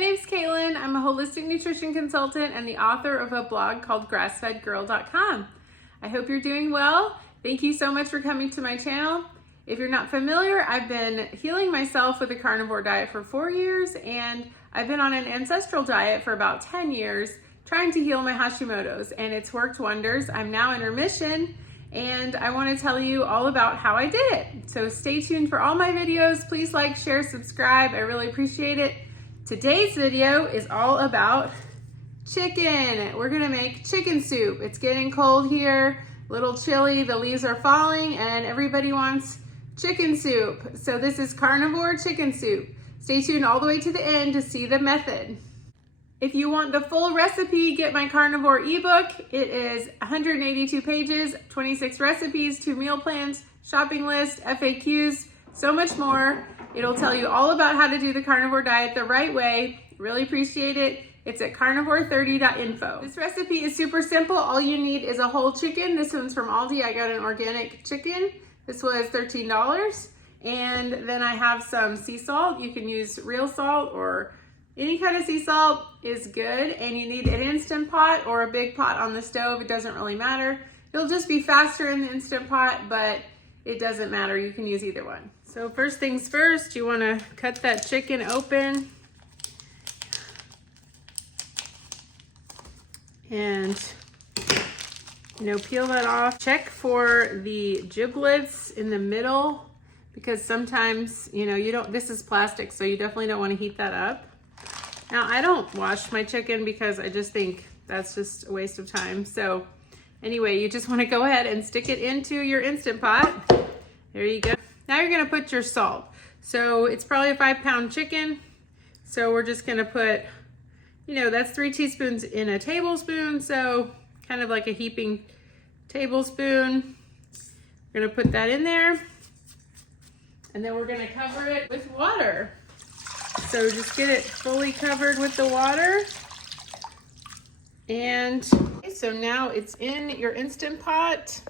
name's Caitlin. I'm a holistic nutrition consultant and the author of a blog called grassfedgirl.com. I hope you're doing well. Thank you so much for coming to my channel. If you're not familiar, I've been healing myself with a carnivore diet for 4 years, and I've been on an ancestral diet for about 10 years trying to heal my Hashimoto's, and it's worked wonders. I'm now in remission, and I want to tell you all about how I did it. So stay tuned for all my videos. Please like, share, subscribe. I really appreciate it. Today's video is all about chicken. We're gonna make chicken soup. It's getting cold here, a little chilly, the leaves are falling, and everybody wants chicken soup. So this is carnivore chicken soup. Stay tuned all the way to the end to see the method. If you want the full recipe, get my carnivore ebook. It is 182 pages, 26 recipes, 2 meal plans, shopping list, FAQs, so much more. It'll tell you all about how to do the carnivore diet the right way. Really appreciate it. It's at carnivore30.info. This recipe is super simple. All you need is a whole chicken. This one's from Aldi. I got an organic chicken. This was $13. And then I have some sea salt. You can use real salt or any kind of sea salt is good. And you need an Instant Pot or a big pot on the stove. It doesn't really matter. It'll just be faster in the Instant Pot, but it doesn't matter. You can use either one. So first things first, you want to cut that chicken open. And peel that off. Check for the giblets in the middle, because sometimes, this is plastic, so you definitely don't want to heat that up. Now, I don't wash my chicken because I just think that's just a waste of time. So anyway, you just want to go ahead and stick it into your Instant Pot. There you go. Now you're going to put your salt. So it's probably a 5-pound chicken. So we're just going to put, that's 3 teaspoons in a tablespoon. So kind of like a heaping tablespoon. We're going to put that in there. And then we're going to cover it with water. So just get it fully covered with the water. And so now it's in your Instant Pot.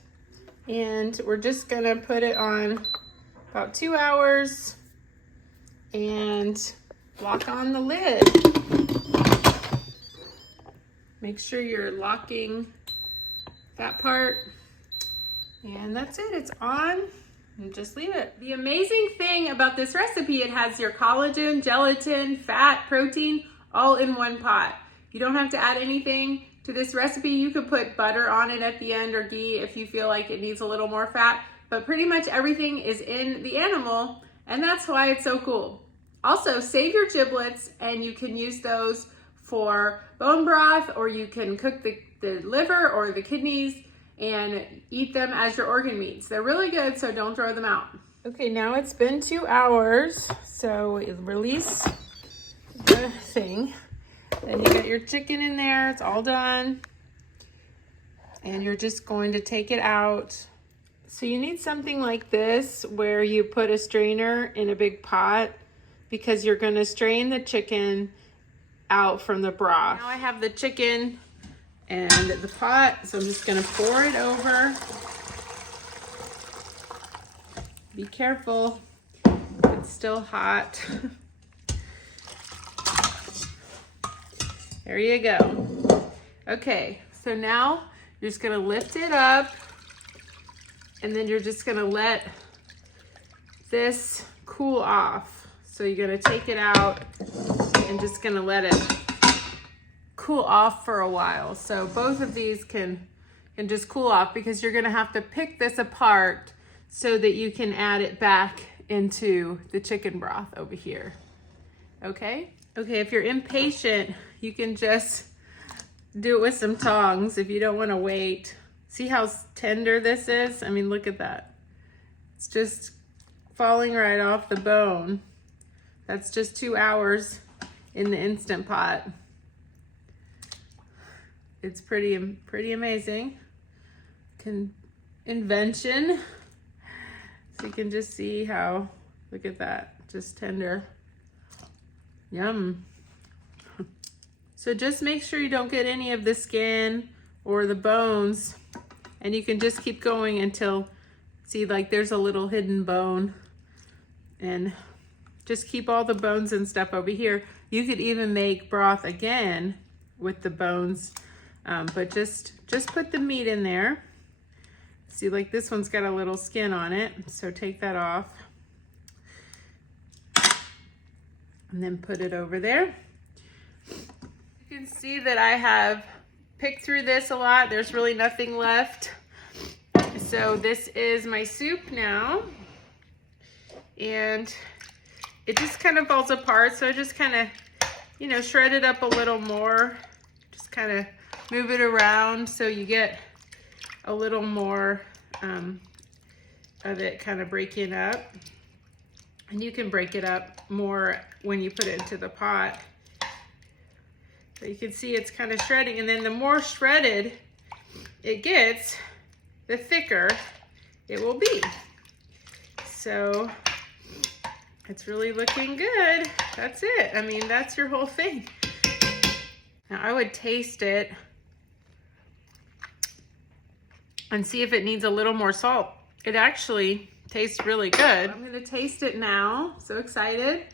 And we're just going to put it on about 2 hours and lock on the lid. Make sure you're locking that part. And that's it, it's on. And just leave it. The amazing thing about this recipe, it has your collagen, gelatin, fat, protein, all in one pot. You don't have to add anything to this recipe. You could put butter on it at the end or ghee if you feel like it needs a little more fat, but pretty much everything is in the animal, and that's why it's so cool. Also, save your giblets, and you can use those for bone broth, or you can cook the liver or the kidneys and eat them as your organ meats. They're really good, so don't throw them out. Okay, now it's been 2 hours, so release the thing. Then you got your chicken in there, it's all done. And you're just going to take it out. So you need something like this where you put a strainer in a big pot, because you're gonna strain the chicken out from the broth. Now I have the chicken and the pot, so I'm just gonna pour it over. Be careful, it's still hot. There you go. Okay, so now you're just gonna lift it up, and then you're just gonna let this cool off. So you're gonna take it out and just gonna let it cool off for a while. So both of these can just cool off, because you're gonna have to pick this apart so that you can add it back into the chicken broth over here. Okay? Okay, if you're impatient, you can just do it with some tongs if you don't wanna wait. See how tender this is? I mean, look at that. It's just falling right off the bone. That's just 2 hours in the Instant Pot. It's pretty amazing. Invention. So you can just see how, look at that, just tender. Yum. So just make sure you don't get any of the skin or the bones, and you can just keep going until, see, like there's a little hidden bone, and just keep all the bones and stuff over here. You could even make broth again with the bones, but just put the meat in there. See, like this one's got a little skin on it, so take that off. And then put it over there. You can see that I have picked through this a lot. There's really nothing left. So this is my soup now. And it just kind of falls apart. So I just kind of, you know, shred it up a little more. Just kind of move it around so you get a little more of it kind of breaking up. And you can break it up more when you put it into the pot. So you can see it's kind of shredding, and then the more shredded it gets, the thicker it will be. So it's really looking good. That's it. I mean, that's your whole thing. Now I would taste it and see if it needs a little more salt. It actually tastes really good. I'm gonna taste it now. So excited.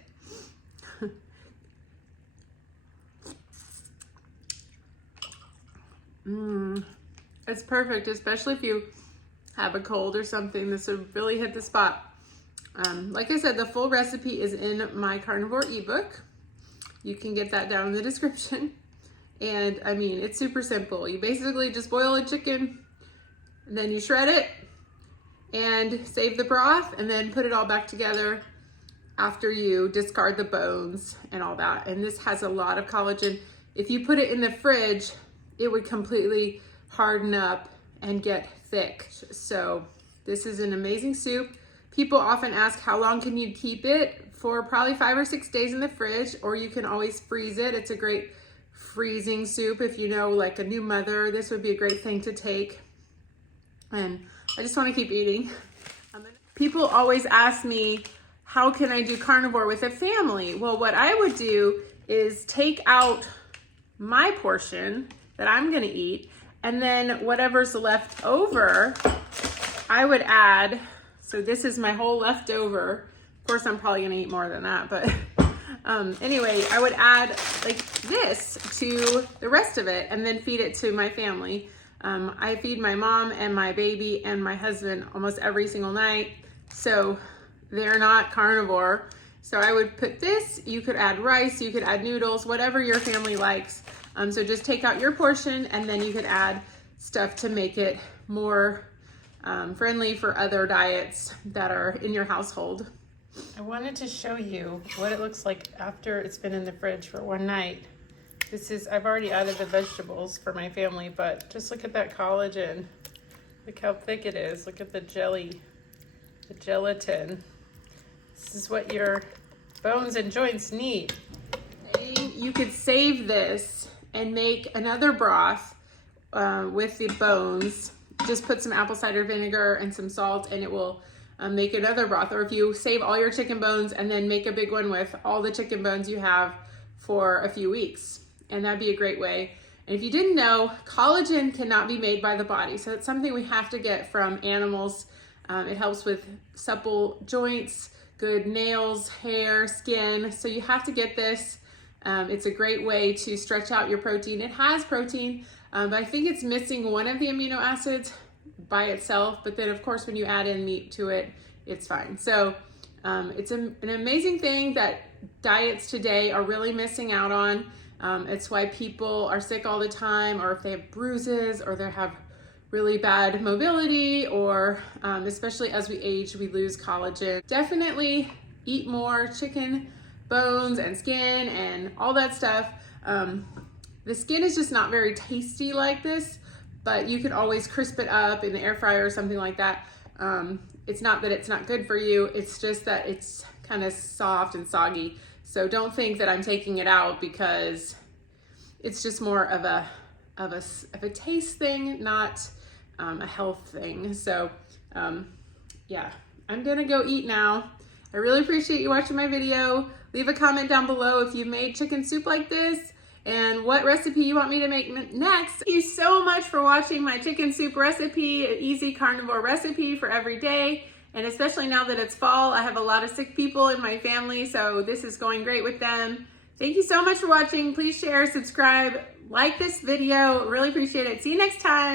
It's perfect, especially if you have a cold or something. This would really hit the spot. Like I said, the full recipe is in my carnivore ebook. You can get that down in the description. And I mean, it's super simple. You basically just boil a chicken, and then you shred it and save the broth, and then put it all back together after you discard the bones and all that. And this has a lot of collagen. If you put it in the fridge, it would completely harden up and get thick. So this is an amazing soup. People often ask, how long can you keep it? For probably 5 or 6 days in the fridge, or you can always freeze it. It's a great freezing soup. If you know, like a new mother, this would be a great thing to take. And I just want to keep eating. People always ask me, how can I do carnivore with a family? Well, what I would do is take out my portion that I'm gonna eat, and then whatever's left over, I would add, so this is my whole leftover. Of course, I'm probably gonna eat more than that, but anyway, I would add like this to the rest of it and then feed it to my family. I feed my mom and my baby and my husband almost every single night, so they're not carnivore. So I would put this, you could add rice, you could add noodles, whatever your family likes. So just take out your portion, and then you could add stuff to make it more friendly for other diets that are in your household. I wanted to show you what it looks like after it's been in the fridge for one night. This is, I've already added the vegetables for my family, but just look at that collagen. Look how thick it is. Look at the jelly, the gelatin. This is what your bones and joints need. You could save this and make another broth with the bones. Just put some apple cider vinegar and some salt, and it will make another broth. Or if you save all your chicken bones and then make a big one with all the chicken bones you have for a few weeks. And that'd be a great way. And if you didn't know, collagen cannot be made by the body. So it's something we have to get from animals. It helps with supple joints, good nails, hair, skin. So you have to get this. It's a great way to stretch out your protein. It has protein, but I think it's missing one of the amino acids by itself. But then of course, when you add in meat to it, it's fine. So it's an amazing thing that diets today are really missing out on. It's why people are sick all the time, or if they have bruises, or they have really bad mobility, or especially as we age, we lose collagen. Definitely eat more chicken bones and skin and all that stuff. The skin is just not very tasty like this, but you can always crisp it up in the air fryer or something like that. It's not that it's not good for you, it's just that it's kind of soft and soggy. So don't think that I'm taking it out, because it's just more of a taste thing, not a health thing. So yeah, I'm gonna go eat now. I really appreciate you watching my video. Leave a comment down below if you made chicken soup like this and what recipe you want me to make next. Thank you so much for watching my chicken soup recipe, an easy carnivore recipe for every day. And especially now that it's fall, I have a lot of sick people in my family, so this is going great with them. Thank you so much for watching. Please share, subscribe, like this video. Really appreciate it. See you next time.